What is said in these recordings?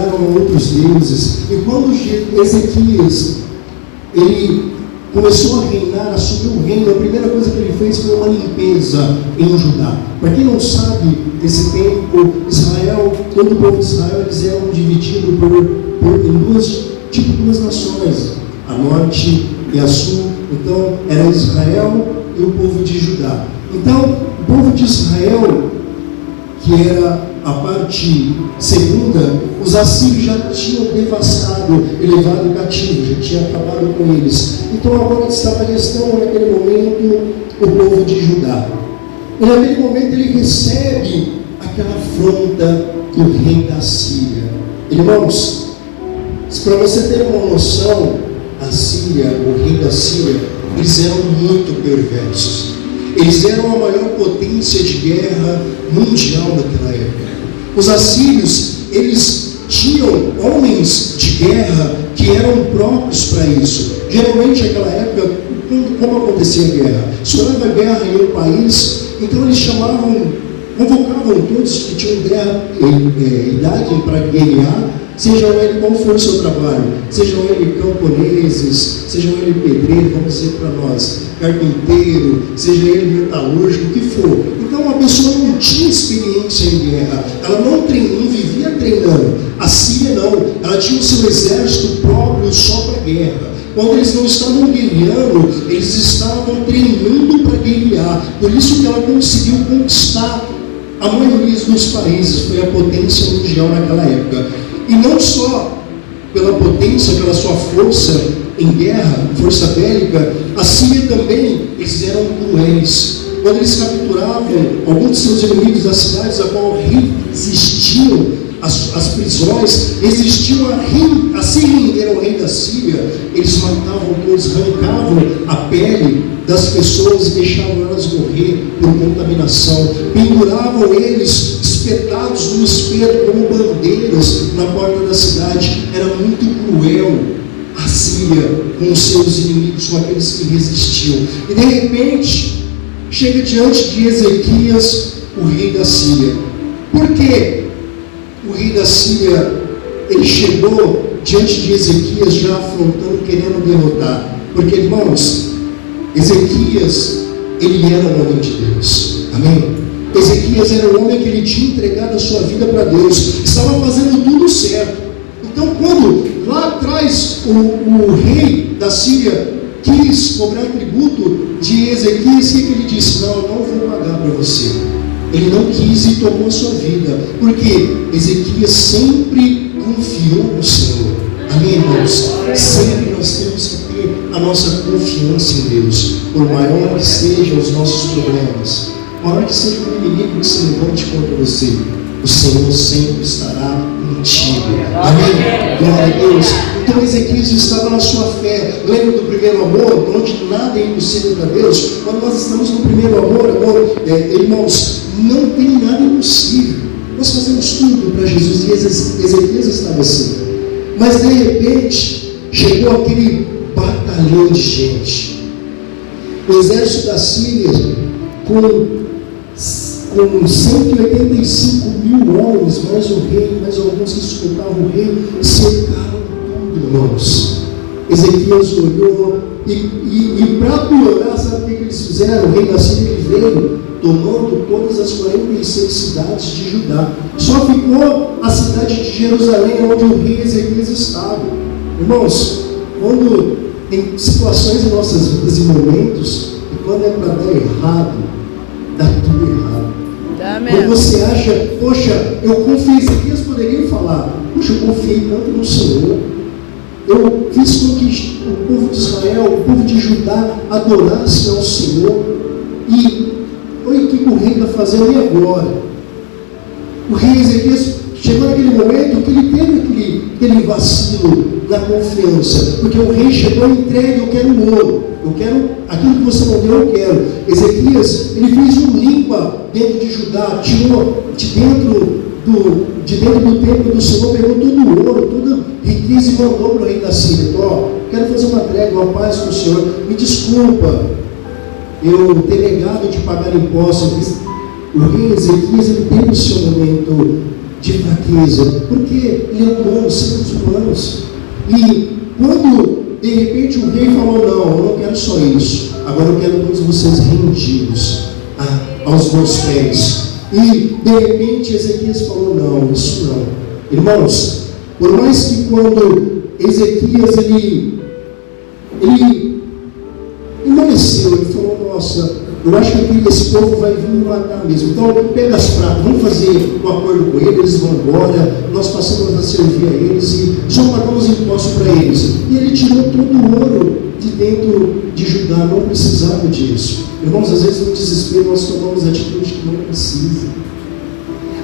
adoraram a outros deuses. E quando Ezequias ele começou a reinar, assumiu o reino, a primeira coisa que ele fez foi uma limpeza em Judá. Para quem não sabe, nesse tempo, Israel, todo o povo de Israel, eles eram divididos em duas nações, a norte e a sul. Então, era Israel e o povo de Judá. Então, o povo de Israel, que era a parte segunda, os assírios já tinham devastado e levado cativo, já tinha acabado com eles. Então agora estava restando naquele momento o povo de Judá. E naquele momento ele recebe aquela afronta do rei da Síria. Irmãos, para você ter uma noção, a Síria, o rei da Síria, eles eram muito perversos. Eles eram a maior potência de guerra mundial naquela época. Os assírios, eles tinham homens de guerra que eram próprios para isso. Geralmente, naquela época, como acontecia a guerra? Se houve a guerra em um país, então eles convocavam todos que tinham idade para guerrear, sejam ele qual for o seu trabalho, sejam ele camponeses, sejam ele pedreiro, vamos dizer para nós, carpinteiro, seja ele metalúrgico, o que for. Então a pessoa não tinha experiência em guerra, ela não vivia treinando. A Síria não, ela tinha o seu exército próprio só para guerra. Quando eles não estavam guerreando, eles estavam treinando para guerrear. Por isso que ela conseguiu conquistar a maioria dos países, foi a potência mundial naquela época. E não só pela potência, pela sua força em guerra, força bélica, a Síria também, eles eram cruéis. Quando eles capturavam alguns de seus inimigos das cidades, a qual resistiam as prisões, resistiam a se render ao rei da Síria, eles matavam todos, arrancavam a pele das pessoas e deixavam elas morrer por contaminação, penduravam eles espetados no espeto como bandeiras na porta da cidade. Era muito cruel a Síria com os seus inimigos, com aqueles que resistiam. E de repente chega diante de Ezequias o rei da Síria. Por que o rei da Síria ele chegou diante de Ezequias já afrontando, querendo derrotar? Porque, irmãos, Ezequias ele era um homem de Deus, amém? Ezequias era um homem que ele tinha entregado a sua vida para Deus, estava fazendo tudo certo. Então quando lá atrás o rei da Síria quis cobrar tributo de Ezequias, o que ele disse? Não vou pagar para você. Ele não quis e tomou a sua vida, porque Ezequias sempre confiou no Senhor. Amém, irmãos? Sempre nós temos que ter a nossa confiança em Deus, por maior que sejam os nossos problemas, maior que seja o inimigo que se levante contra você, o Senhor sempre estará contigo. Amém? Glória a Deus. Então Ezequias estava na sua fé. Lembra do primeiro amor, onde nada é impossível para Deus? Quando nós estamos no primeiro amor, irmãos, não tem nada impossível. Nós fazemos tudo para Jesus, e Ezequias estava assim. Mas de repente chegou aquele batalhão de gente. O exército da Síria com 185 mil homens, mais o rei, mais alguns que escutavam o rei, cercaram tudo, irmãos. Ezequias olhou e para piorar, sabe o que eles fizeram? O rei da Síria veio tomando todas as 46 cidades de Judá. Só ficou a cidade de Jerusalém, onde o rei Ezequias estava. Irmãos, quando tem situações em nossas vidas e momentos, e quando é para dar errado, dá tudo errado. Quando você acha, poxa, eu confiei, Ezequias poderia falar, poxa, eu confiei tanto no Senhor, eu fiz com que o povo de Israel, o povo de Judá adorasse ao Senhor, e olha o que o rei está fazendo, e agora? O rei Ezequias chegou naquele momento que ele teve aquele vacilo na confiança, porque o rei chegou e entregue, eu quero o ouro, eu quero aquilo que você não deu, eu quero. Ezequias, ele fez um limpa dentro de Judá, tirou de dentro do templo do Senhor, pegou todo o ouro, toda riqueza e mandou para o rei da Síria. Quero fazer uma trégua, uma paz com o Senhor, me desculpa eu ter negado de pagar impostos. O rei Ezequias, ele teve o seu momento de fraqueza, porque ele é humano, seres humanos. E quando de repente o rei falou: não, eu não quero só isso, agora eu quero todos vocês rendidos aos meus pés. E de repente Ezequias falou: não, isso não. Irmãos, por mais que quando Ezequias ele amoleceu, ele falou: nossa, eu acho que esse povo vai vir me matar mesmo. Então, pega as pratas, vamos fazer um acordo com eles, eles vão embora, nós passamos a servir a eles e só pagamos impostos para eles. E ele tirou todo o ouro de dentro de Judá, não precisava disso. Irmãos, às vezes no desespero nós tomamos atitudes que não precisam.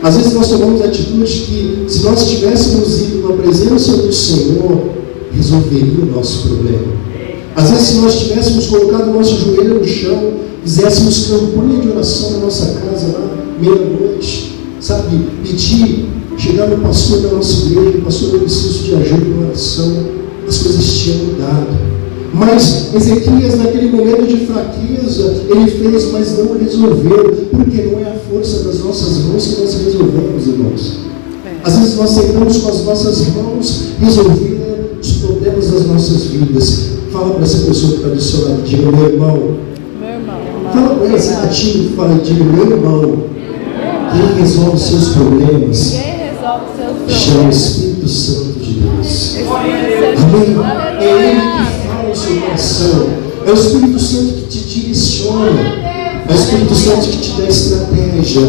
Às vezes nós tomamos atitudes que, se nós tivéssemos ido na presença do Senhor, resolveria o nosso problema. Às vezes, se nós tivéssemos colocado o nosso joelho no chão, fizéssemos campanha de oração na nossa casa, lá, meia-noite, sabe, pedir, chegar no pastor da nossa igreja: pastor, eu preciso de ajuda na oração, as coisas tinham mudado. Mas Ezequias, naquele momento de fraqueza, ele fez, mas não resolveu, porque não é a força das nossas mãos que nós resolvemos, irmãos. Às vezes nós tentamos com as nossas mãos resolver os problemas das nossas vidas. Fala para essa pessoa que está do seu lado, diga: meu irmão. Fala para ela, você está tímido, fala, diga: meu irmão. Quem resolve os seus problemas chama o Espírito Santo de Deus. Amém? É Ele que fala o seu coração. É o Espírito Santo que te direciona. É o Espírito Santo que te dá estratégia.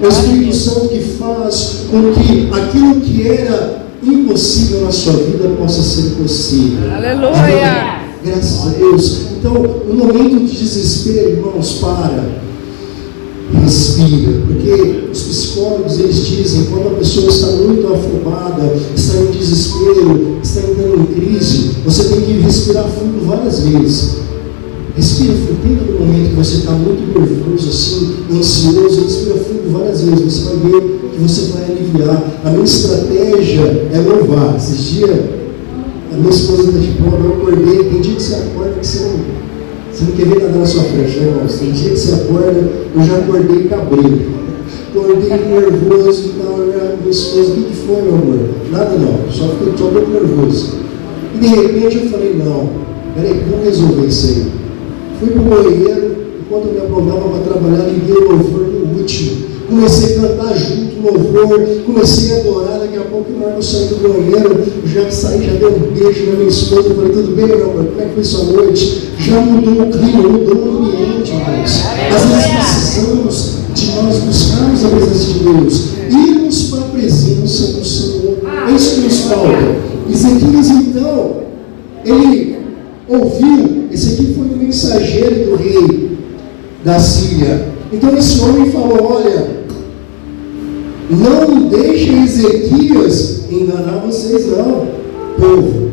É o Espírito Santo que faz com que aquilo que era impossível na sua vida possa ser possível. Aleluia! Graças a Deus. Então, no momento de desespero, irmãos, respira, porque os psicólogos eles dizem, quando a pessoa está muito afobada, está em desespero, está entrando em crise, você tem que respirar fundo várias vezes. Respira fundo, tenta no momento que você está muito nervoso, assim, ansioso, respira fundo várias vezes, você vai ver que você vai aliviar. A minha estratégia é louvar. Esses dias, a minha esposa está tipo: eu acordei. Tem dia que você acorda que você não quer ver nada na sua frente, né, irmãos? Tem dia que você acorda, eu já acordei cabreiro, acordei nervoso e tal. Minha esposa: o que foi, meu amor? Nada não, só muito nervoso. E de repente eu falei: não, peraí, vamos resolver isso aí. Fui para o banheiro, enquanto eu me aprontava para trabalhar, liguei o louvor no último. Comecei a cantar junto o louvor, comecei a adorar. Daqui a pouco, na hora que eu saí do banheiro, já saí, já dei um beijo na minha esposa. Eu falei: tudo bem, meu amor? Como é que foi sua noite? Já mudou o clima, mudou o ambiente, irmãos. Às vezes precisamos de nós buscarmos a presença de Deus, irmos para a presença do Senhor. É isso que nos falta. Ezequias, então, ele ouviu. Esse aqui foi o mensageiro do rei da Síria. Então esse homem falou: olha, não deixem Ezequias enganar vocês não, povo.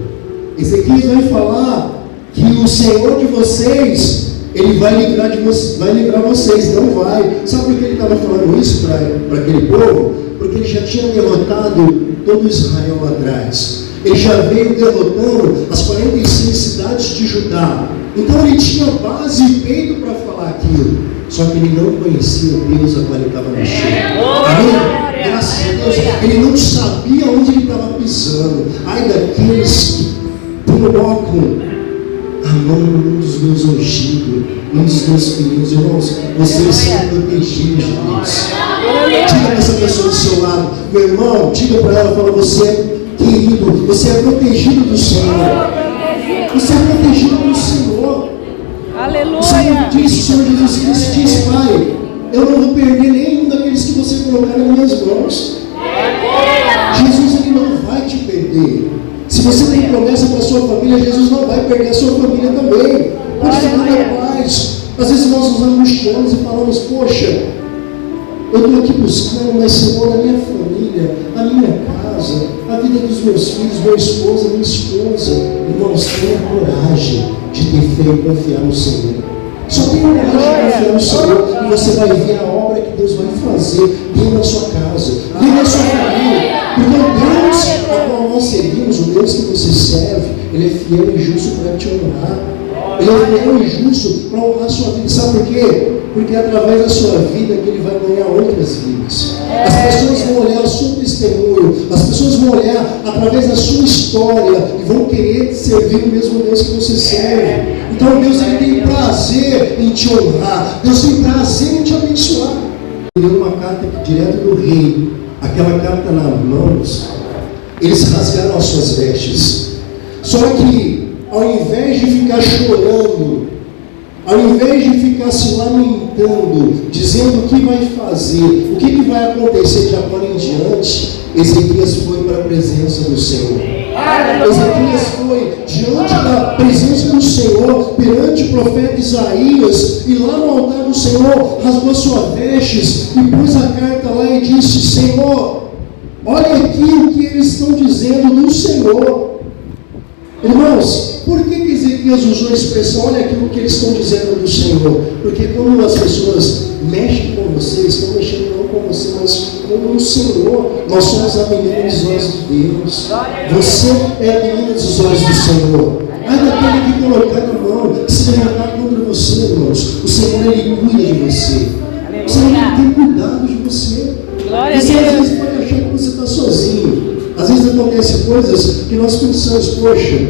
Ezequias vai falar que o Senhor de vocês, Ele vai livrar vocês, não vai. Sabe por que ele estava falando isso para aquele povo? Porque ele já tinha derrotado todo Israel lá atrás. Ele já veio derrotando as 45 cidades de Judá. Então ele tinha base e peito para falar aquilo. Só que ele não conhecia o Deus a qual ele estava mexendo. Amém? Graças a Deus. Ele não sabia onde ele estava pisando. Ai daqueles que colocam a mão num dos meus ungidos, num dos meus filhos. Irmãos, vocês são protegidos de Deus. Diga para essa pessoa do seu lado: meu irmão, diga para ela, fala: você é querido, você é protegido do Senhor. Você é protegido do Senhor. Aleluia. O Senhor disse, o Senhor Jesus Cristo diz: Pai, eu não vou perder nenhum daqueles que você colocar nas minhas mãos. Jesus, Ele não vai te perder. Se você tem promessa para a sua família, Jesus não vai perder a sua família também. Por isso, não paz. Às vezes nós nos angustiamos e falamos: poxa, eu estou aqui buscando, mas Senhor, a minha família, a minha casa, a vida dos meus filhos, meu esposo, minha esposa. Irmãos, tenha coragem de ter fé e confiar no Senhor. Só tenha coragem de confiar no Senhor e você vai ver a obra que Deus vai fazer dentro da sua casa, dentro da sua família. Porque o Deus a qual nós servimos, o Deus que você serve, Ele é fiel e justo para te honrar. Ele é fiel e justo para honrar a sua vida. Sabe por quê? Porque é através da sua vida que Ele vai ganhar outras vidas. As pessoas vão olhar a sua As pessoas vão olhar através da sua história e vão querer servir o mesmo Deus que você serve. Então Deus ele tem prazer em te honrar. Deus tem prazer em te abençoar. Ele deu uma carta direto do rei. Aquela carta nas mãos. Eles rasgaram as suas vestes. Só que ao invés de ficar chorando, ao invés de ficar se lamentando, dizendo o que vai fazer, o que vai acontecer de agora em diante, Ezequias foi para a presença do Senhor. Ezequias foi diante da presença do Senhor, perante o profeta Isaías, e lá no altar do Senhor, rasgou suas vestes e pôs a carta lá e disse: Senhor, olha aqui o que eles estão dizendo do Senhor. Irmãos, por que Ezequias usou a expressão, olha aqui o que eles estão dizendo do Senhor? Porque quando as pessoas mexem com você, estão mexendo não com você, mas com o Senhor. Nós somos a menina dos olhos de Deus. Você é a menina dos olhos do Senhor. Ai daquele que colocar na mão, que se levantar contra você, irmãos. O Senhor, Ele cuida de você. O Senhor, Ele tem cuidado de você. Você às vezes pode achar que você está sozinho. Às vezes acontecem coisas que nós pensamos, poxa,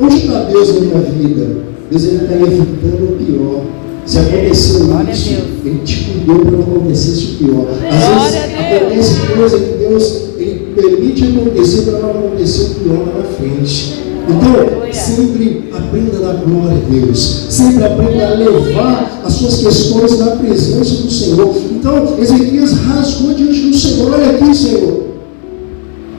onde está Deus na minha vida? Deus ele está evitando o pior. Se aconteceu isso, Ele te cuidou para não acontecer o pior. Às vezes acontece coisa que Deus ele permite acontecer para não acontecer o pior lá na frente. Então, sempre aprenda a dar glória a Deus. Sempre aprenda a levar as suas questões na presença do Senhor. Então, Ezequias rasgou diante do Senhor. Olha aqui, Senhor.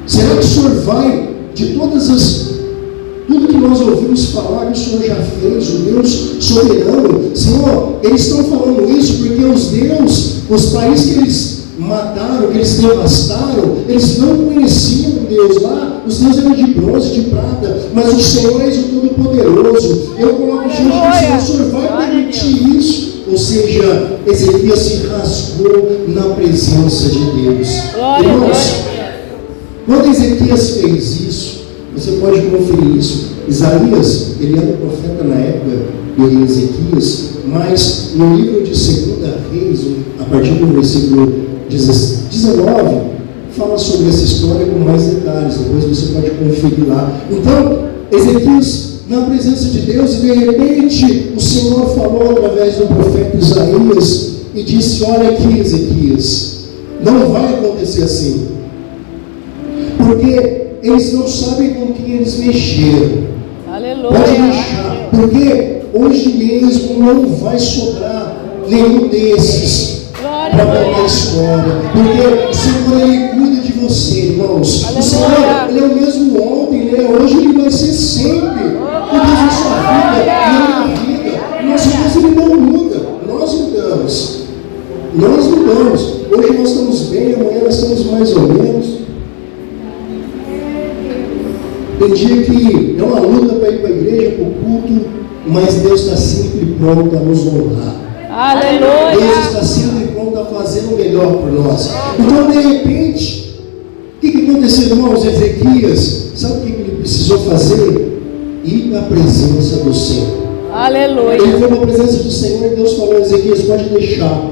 Será que o Senhor vai, de tudo que nós ouvimos falar que o Senhor já fez, o Deus soberano? Senhor, eles estão falando isso porque os países que eles mataram, que eles devastaram, eles não conheciam Deus lá. Os deuses eram de bronze, de prata, mas o Senhor é o Todo-Poderoso. Eu coloco diante do Senhor, o Senhor vai permitir isso? Ou seja, Ezequias se rasgou na presença de Deus. Irmãos, quando Ezequias fez isso, você pode conferir isso. Isaías, ele era um profeta na época do rei Ezequias, mas no livro de 2 Reis, a partir do versículo 19, fala sobre essa história com mais detalhes. Depois você pode conferir lá. Então, Ezequias, na presença de Deus, e de repente o Senhor falou através do profeta Isaías e disse: olha aqui, Ezequias, não vai acontecer assim. Porque eles não sabem com quem eles mexeram. Aleluia. Pode deixar, porque hoje mesmo não vai sobrar nenhum desses para contar a história. Porque o Senhor, Ele cuida de você, irmãos. Aleluia. O Senhor, Ele é o mesmo ontem, Ele é hoje, Ele vai ser sempre. O Deus da sua vida, na minha vida. Nosso Deus, Ele não muda. Nós mudamos. Nós mudamos. Hoje nós estamos bem, amanhã nós estamos mais ou menos. Tem dia que é uma luta para ir para a igreja, para o culto, mas Deus está sempre pronto a nos honrar. Aleluia! Deus está sempre pronto a fazer o melhor por nós. Então, de repente, o que aconteceu, irmãos? Ezequias, sabe o que ele precisou fazer? Ir para a presença do Senhor. Aleluia! Ele foi para a presença do Senhor e Deus falou: Ezequias, pode deixar,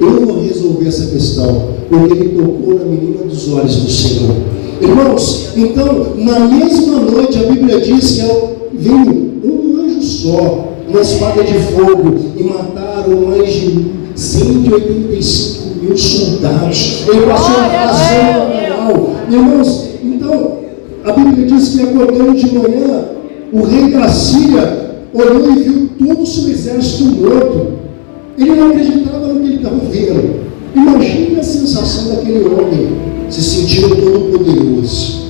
eu vou resolver essa questão, porque ele tocou na menina dos olhos do Senhor. Irmãos, então, na mesma noite, a Bíblia diz que veio um anjo só, uma espada de fogo, e mataram mais de 185 mil soldados. Ele passou a razão moral. Irmãos, então, a Bíblia diz que acordando de manhã, o rei da Síria olhou e viu todo o seu exército morto. Ele não acreditava no que ele estava vendo. Imagine a sensação daquele homem. Se sentiram todo poderoso.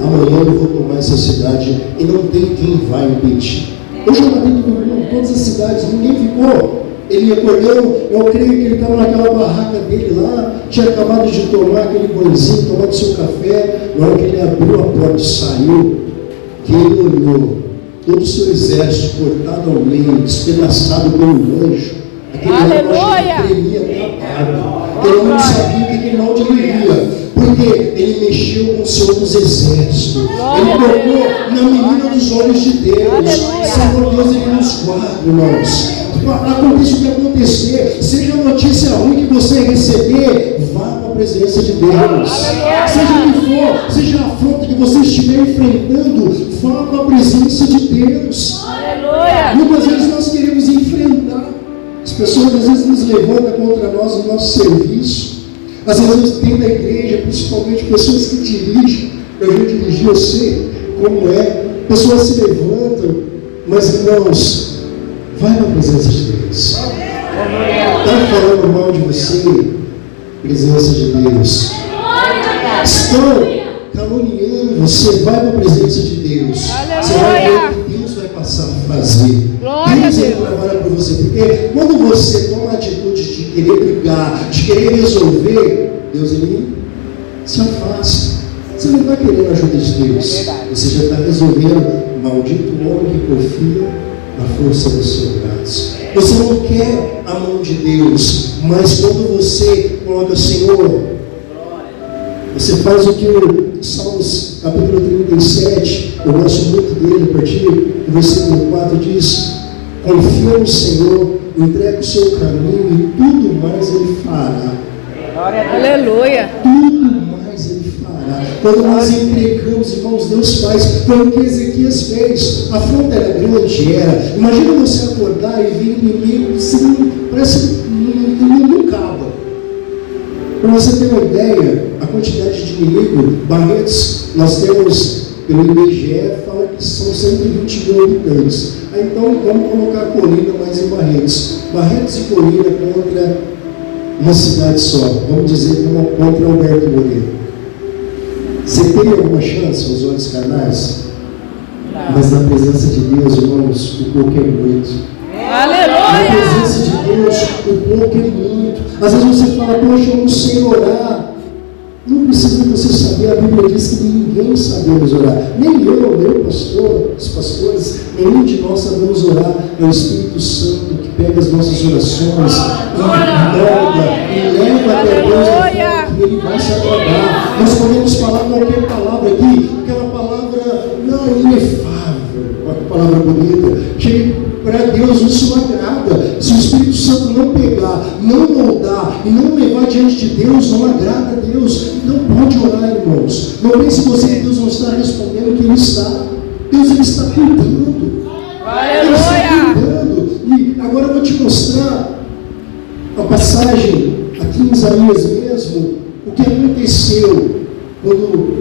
Amanhã eu vou tomar essa cidade e não tem quem vai impedir. Eu já matei todo mundo, todas as cidades, ninguém ficou. Ele acordou, eu creio que ele estava naquela barraca dele lá, tinha acabado de tomar aquele banhozinho, tomando seu café. Na hora que ele abriu a porta e saiu, que ele olhou, todo o seu exército cortado ao meio, despedaçado pelo anjo. Aquele anjo tremia até a barba. Ele não sabia que onde ele ia. Porque Ele mexeu com o Senhor dos Exércitos. Ele Glória a tocou na menina dos olhos de Deus. Aleluia. Senhor Deus, Ele nos guarda, irmãos. Aconteça o que acontecer, seja a notícia ruim que você receber, vá para a presença de Deus. Seja o que for, seja a afronta que você estiver enfrentando, vá para a presença de Deus. Aleluia. Muitas vezes nós queremos enfrentar. As pessoas às vezes nos levantam contra nós no nosso serviço. Às vezes tem da igreja, principalmente pessoas que dirigem, para a gente dirigir, eu sei como é. Pessoas se levantam, mas irmãos, vai na presença de Deus. Está falando mal de você, presença de Deus. Estão caluniando você, vai para a presença de Deus. Você vai ver o que Deus vai passar a fazer. Deus vai trabalhar por você. Porque quando você toma a atitude de querer brigar, de querer resolver, Deus ele se afasta. Você não está querendo a ajuda de Deus. Você já está resolvendo. Maldito o homem que confia na força dos seus braços. Você não quer a mão de Deus, mas quando você coloca, Senhor, você faz o que o Salmos capítulo 37, eu gosto muito dele, a partir do versículo 4 diz: confia no Senhor, entrega o seu caminho e tudo mais Ele fará. Aleluia. Tudo mais Ele fará. Quando nós entregamos, irmãos, Deus faz. Foi o que Ezequias fez. A afronta era grande, era. Imagina você acordar e ver inimigo, assim, parece que não acaba. Para você ter uma ideia, a quantidade de inimigo, Barretos, nós temos, pelo IBGE, fala que são 120 mil habitantes. Aí, então, vamos colocar Colina mais em Barretos. Barretos e Colina contra uma cidade só. Vamos dizer contra Alberto Moreira. Você tem alguma chance aos olhos carnais? Mas na presença de Deus, irmãos, o pouco é muito. Aleluia. Na presença de Deus, o pouco é muito. Às vezes você fala, poxa, eu não sei orar. Não precisa você saber, a Bíblia diz que ninguém sabemos orar. Nem eu, meu pastor, os pastores, nenhum de nós sabemos orar. É o Espírito Santo que pega as nossas orações e leva até Deus que Ele vai se agradar. Nós podemos falar qualquer palavra aqui, aquela palavra não inefável, uma palavra bonita, que para Deus isso não agrada. Se o Espírito Santo não pegar, não moldar e não levar diante de Deus, não agrada a Deus. Então pode orar, irmãos. Não pense você que Deus não está respondendo, que Ele está. Deus Ele está cuidando. Ele está cuidando. E agora eu vou te mostrar a passagem aqui em Isaías mesmo, o que aconteceu quando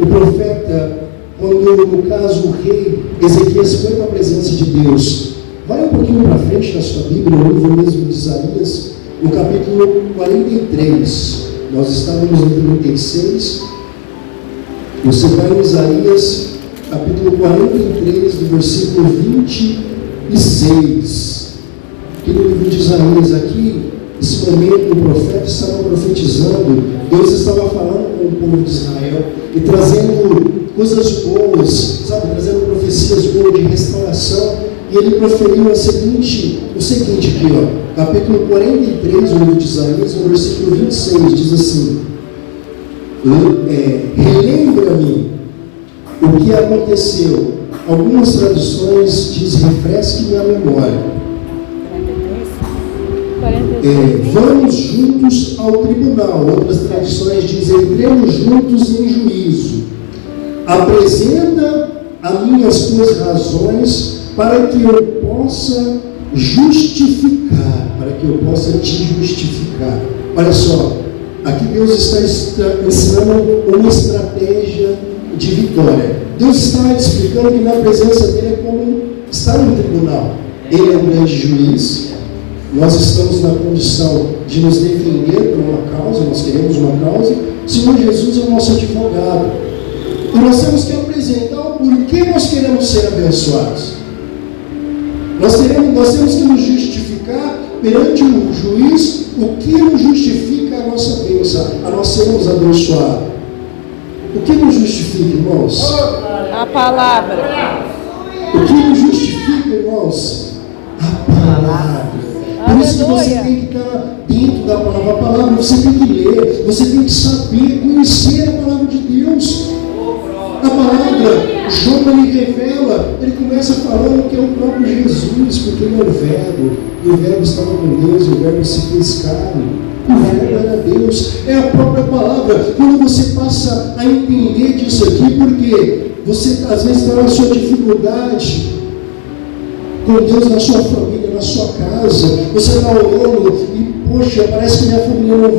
o profeta, quando no caso o rei Ezequias foi para a presença de Deus. Vai um pouquinho para frente na sua Bíblia, no livro mesmo de Isaías, no capítulo 43. Nós estávamos no 36. Você vai em Isaías, capítulo 43, do versículo 26. Aqui no livro de Isaías, aqui, esse momento o profeta estava profetizando, Deus estava falando com o povo de Israel e trazendo coisas boas, sabe, trazendo profecias boas de restauração. E ele proferiu o seguinte aqui, ó, capítulo 43, do livro de Isaías, no versículo 26, diz assim: relembra-me o que aconteceu. Algumas traduções dizem, refresque-me a memória. Vamos juntos ao tribunal. Outras tradições dizem, entremos juntos em juízo. Apresenta a mim as tuas razões para que eu possa justificar, para que eu possa te justificar. Olha só, aqui Deus está ensinando uma estratégia de vitória. Deus está explicando que na presença dele é como estar no tribunal. Ele é o grande juiz, nós estamos na condição de nos defender por uma causa, nós queremos uma causa. O Senhor Jesus é o nosso advogado. E nós temos que apresentar o porquê nós queremos ser abençoados. Nós temos que nos justificar perante o juiz o que nos justifica a nossa bênção, a nós sermos abençoados. O que nos justifica, irmãos? A palavra. O que nos justifica, irmãos? A palavra. Por isso que você tem que estar dentro da palavra. A palavra você tem que ler, você tem que saber, conhecer a palavra de Deus. A palavra, João ele revela, ele começa falando que é o próprio Jesus, porque ele é o Verbo, e o Verbo estava com Deus, e o Verbo se fez carne. O Verbo era Deus, é a própria palavra. Quando você passa a entender disso aqui, porque você às vezes está na sua dificuldade com Deus na sua família, na sua casa, você está orando e, poxa, parece que minha família não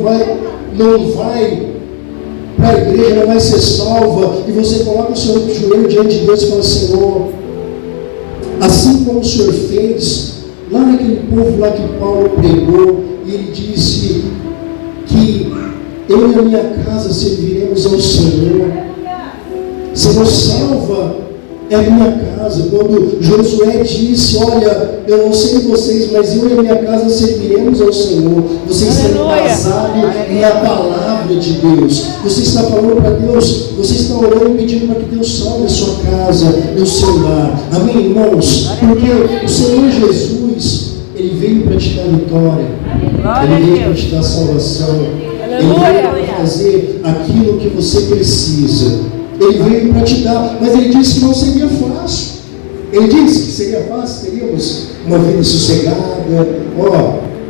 vai para a igreja, não vai ser salva, e você coloca o seu joelho diante de Deus e fala: Senhor, assim como o Senhor fez lá naquele povo lá que Paulo pregou, e ele disse que eu e a minha casa serviremos ao Senhor. Senhor, salva a minha casa. Quando Josué disse: olha, eu não sei vocês, mas eu e a minha casa serviremos ao Senhor. Você está embasado na palavra de Deus. Você está falando para Deus, você está orando e pedindo para que Deus salve a sua casa e o seu lar. Amém, irmãos? Porque o Senhor Jesus, Ele veio para te dar vitória. Ele veio para te dar salvação. Ele veio para fazer aquilo que você precisa. Ele veio para te dar, mas ele disse que não seria fácil. Ele disse que seria fácil, teríamos uma vida sossegada.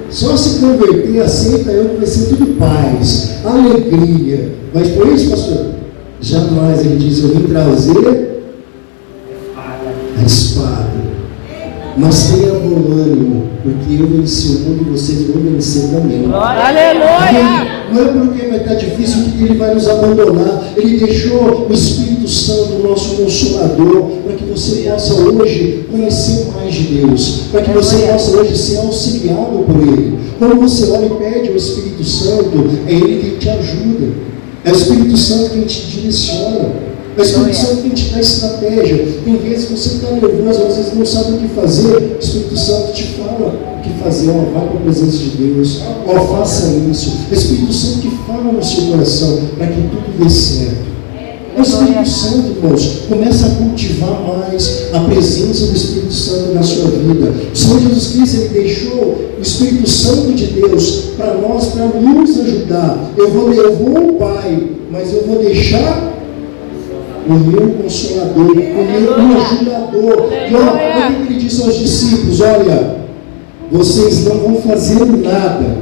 Só se converter, aceita eu, que vai ser tudo paz, alegria. Mas foi isso, pastor? Jamais. Ele disse: eu vim trazer a espada. Mas tenha bom ânimo, porque eu venci o mundo e vocês vão vencer também. Aleluia! Não é porque vai estar difícil que Ele vai nos abandonar. Ele deixou o Espírito Santo, o nosso Consolador, para que você possa hoje conhecer mais de Deus, para que você possa hoje ser auxiliado por Ele. Quando você ora e pede ao Espírito Santo, é Ele quem te ajuda, é o Espírito Santo quem te direciona. O Espírito Santo tem te dá estratégia. Tem vezes que você está nervoso, às vezes não sabe o que fazer. O Espírito Santo te fala o que fazer. Vai para a presença de Deus. Faça isso. O Espírito Santo que fala no seu coração para que tudo dê certo. O Espírito Santo, irmãos, começa a cultivar mais a presença do Espírito Santo na sua vida. O Senhor Jesus Cristo, Ele deixou o Espírito Santo de Deus para nós, para nos ajudar. Eu vou ao Pai, mas eu vou deixar o meu Consolador, o meu ajudador. E Ele disse aos discípulos: olha, vocês não vão fazer nada,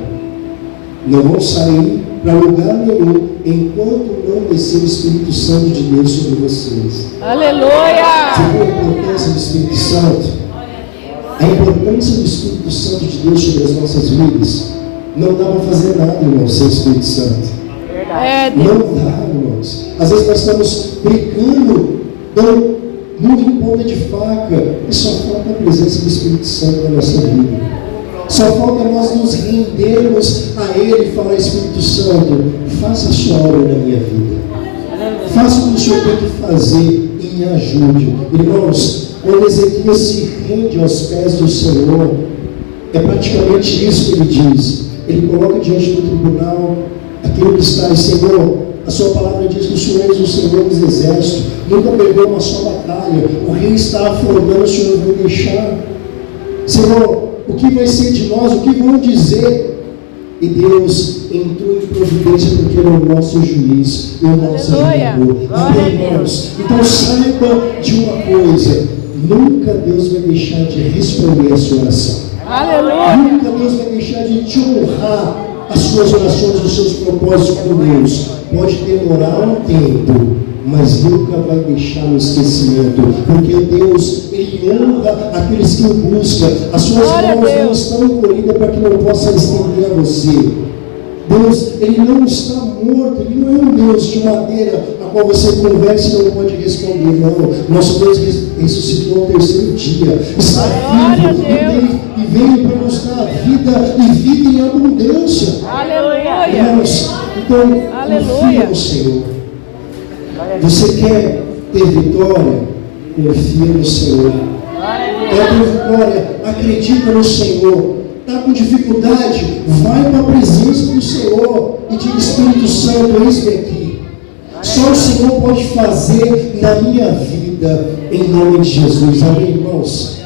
não vão sair para lugar nenhum, enquanto não descer o Espírito Santo de Deus sobre vocês. Aleluia! Você viu a importância do Espírito Santo? A importância do Espírito Santo de Deus sobre as nossas vidas. Não dá para fazer nada, irmão, sem o Espírito Santo. Não dá, irmãos. Às vezes nós estamos brincando, dando murro em ponta de faca, e só falta a presença do Espírito Santo na nossa vida. Só falta nós nos rendermos a Ele e falar: Espírito Santo, faça a sua obra na minha vida. Faça o que o Senhor tem que fazer e me ajude. Irmãos, quando Ezequias se rende aos pés do Senhor, é praticamente isso que ele diz. Ele coloca diante do tribunal aquilo que está: Senhor, a sua palavra diz que o Senhor é o Senhor dos exércitos, nunca perdeu uma só batalha, o rei está afrontando, o Senhor vai deixar. Senhor, o que vai ser de nós? O que vão dizer? E Deus entrou em providência, porque Ele é o nosso juiz e o nosso ajudador. Amém, irmãos? Então saiba de uma coisa: nunca Deus vai deixar de responder a sua oração. Aleluia! Nunca Deus vai deixar de te honrar as suas orações, os seus propósitos com Deus. Pode demorar um tempo, mas nunca vai deixar no esquecimento, porque Deus, Ele honra aqueles que o buscam. As suas mãos não estão encolhidas para que não possa estender a você. Deus, Ele não está morto, Ele não é um Deus de madeira a qual você conversa e não pode responder. Não, nosso Deus ressuscitou ao terceiro dia, está vivo e veio para nos dar vida e vida em abundância. Aleluia! Irmãos, então, confia no Senhor. Você quer ter vitória? Confia no Senhor. Quer ter vitória? Acredita no Senhor. Está com dificuldade? Vai para a presença do Senhor e diga: Espírito Santo, eis-me aqui. Só o Senhor pode fazer na minha vida, em nome de Jesus. Amém, irmãos?